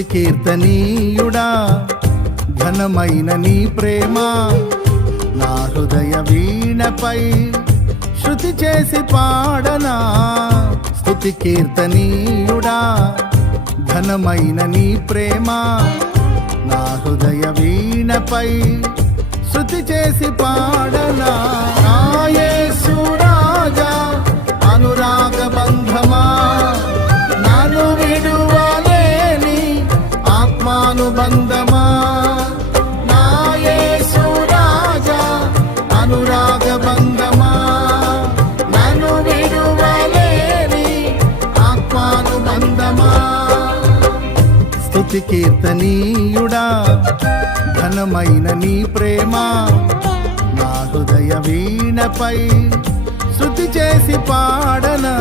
స్తుతి కీర్తనీయుడా ఘనమైన నీ ప్రేమ నా హృదయ వీణపై శృతి చేసి పాడనా. స్తుతి కీర్తనీయుడా ఘనమైన నీ ప్రేమ నా హృదయ వీణపై శృతి చేసి పాడనా. నా యేసు రాజా అనురాగ బంధమా నన్ను విడువలేని ఆత్మానుబంధమా. నా యేసు రాజా అనురాగ బంధమా నన్ను విడువలేని ఆత్మానుబంధమా. స్తుతి కీర్తనీయుడా ఘనమైన నీ ప్రేమ నా హృదయ వీణపై శృతి చేసి పాడనా.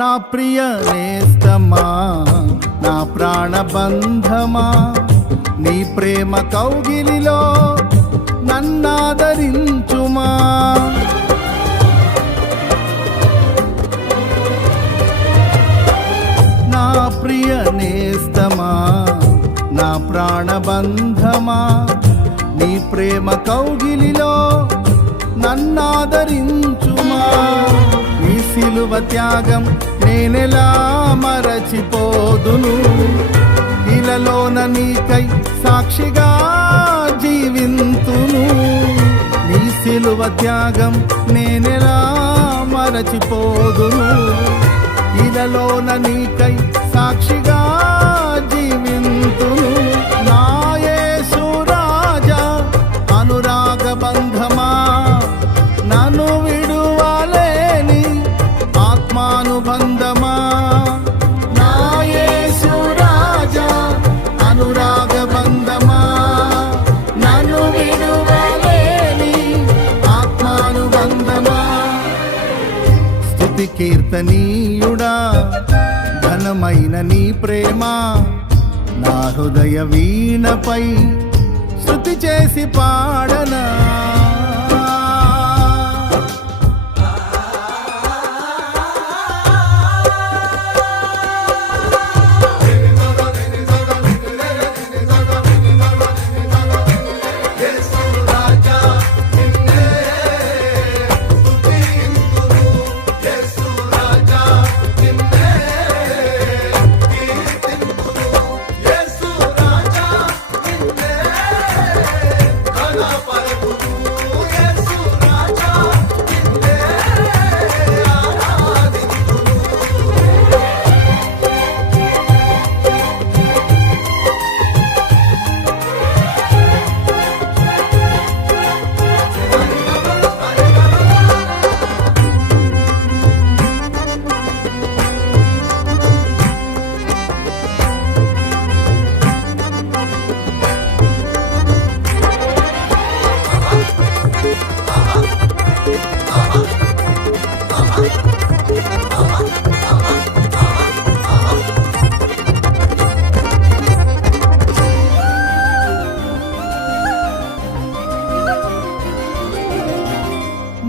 నా ప్రియ నేస్తమా నా ప్రాణబంధమా నీ ప్రేమ కౌగిలిలో నన్నాదరించుమా. నా ప్రియ నేస్తమా నా ప్రాణబంధమా నీ ప్రేమ కౌగిలిలో నన్నాదరించుమా. నీ సిలువ త్యాగం నేనెలా మరచిపోదును, ఇలలోన నీకై సాక్షిగా జీవింతును. నీ సిలువ త్యాగం నేనెలా మరచిపోదును, ఇలలోన నీకై సాక్షిగా జీవింతును. నా యేసు రాజా అనురాగ బంధమా నన్ను విడువలేని ఆత్మానుబంధమా. నా యేసు రాజా అనురాగ బంధమా నన్ను విడువలేని ఆత్మానుబంధమా. స్తుతి కీర్తనీయుడా ఘనమైన నీ ప్రేమ నా హృదయ వీణపై శృతి చేసి పాడనా.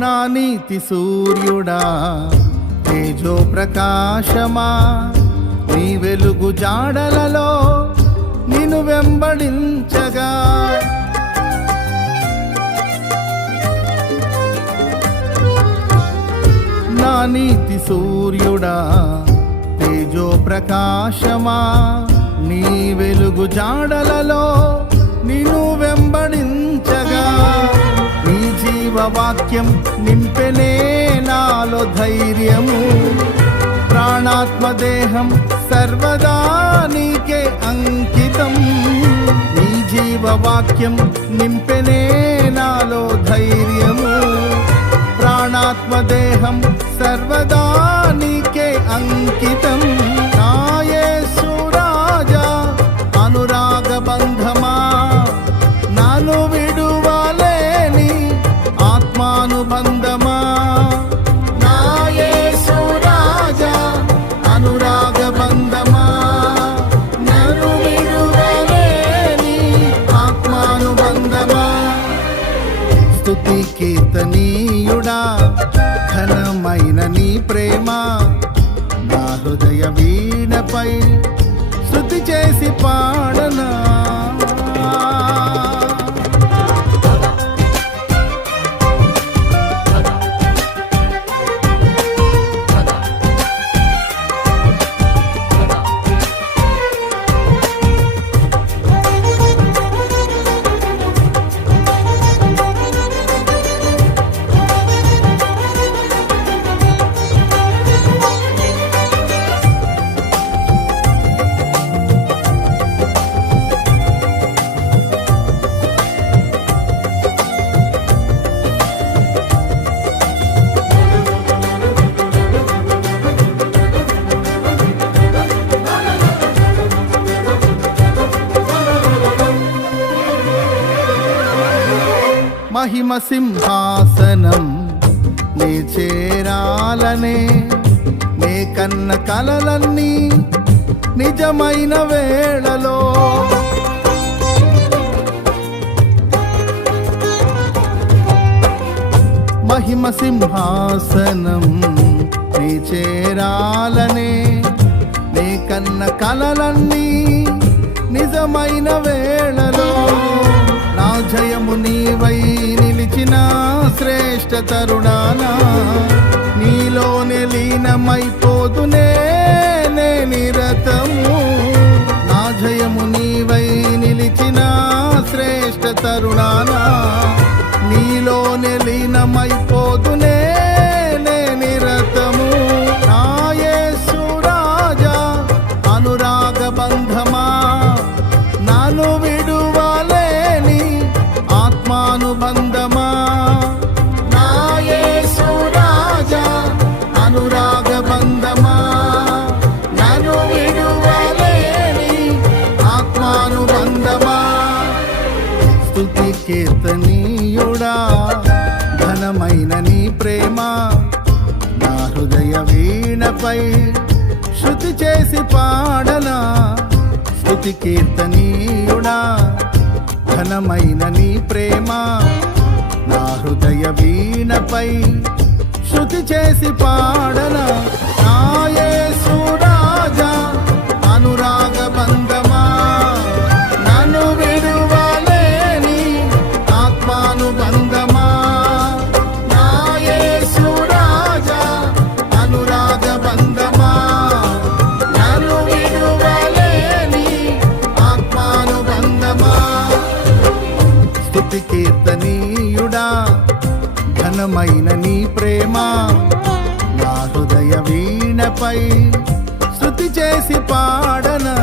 నా నీతి సూర్యుడా తేజో ప్రకాశమా నీ వెలుగు జాడలలో నిన్ను వెంబడించగా. నా నీతి సూర్యుడా తేజో ప్రకాశమా నీ వెలుగు జాడలలో నిన్ను వెంబడించగా నీ జీవవాక్యం నింపెనే నాలో ధైర్యము. ప్రాణాత్మ దేహం సర్వదా నీకే అంకితం. నీ జీవవాక్యం నింపెనే నాలో ధైర్యము. ప్రాణాత్మ దేహం సర్వదా నీకే అంకితం. నా యేసు రాజా అనురాగ బంధమా, నన్ను విడువలేని ఆత్మానుబంధమా. నా యేసు రాజా అనురాగ బంధమా, నన్ను విడువలేని ఆత్మానుబంధమా. స్తుతి కీర్తనీయుడా ఘనమైన నీ ప్రేమ నా హృదయ వీణపై స్తుతి చేసి పాడనా. మహిమ సింహాసనం నే చేరాలనే నే కన్న కలలన్నీ నిజమైన వేళలో మహిమ సింహాసనం నే చేరాలనే నే కన్న కలలన్నీ నిజమైన వేళలో నా జయము నీవై నిలిచిన శ్రేష్ఠ తరుణానా నీలోనే లీనమైపోదునే నే నిరతము. నా జయము నీవై నిలిచిన శ్రేష్ఠ తరుణానా నీలోనే లీనమైపోదునే నే నిరతము. నా యేసు రాజా అనురాగ బంధమా, నన్ను విడువలేని ఆత్మానుబంధమా. నా యేసు రాజా అనురాగ బంధమా, నన్ను విడువలేని ఆత్మానుబంధమా. స్తుతి కీర్తనీయుడా ఘనమైన నీ ప్రేమ నా హృదయ వీణపై శృతి చేసి పాడనా. స్తుతి కీర్తనీయుడా ఘనమైన నీ ప్రేమ నా హృదయ వీణపై శృతి చేసి పాడనా. నా యేసు రాజా అనురాగ బంధమా, నన్ను విడువలేని ఆత్మానుబంధమా. నా యేసు రాజా అనురాగ బంధమా, నన్ను విడువలేని ఆత్మానుబంధమా. స్తుతి కీర్తనీయుడా ఘనమైన నీ ప్రేమ నా హృదయ వీణపై శృతి చేసి పాడనా.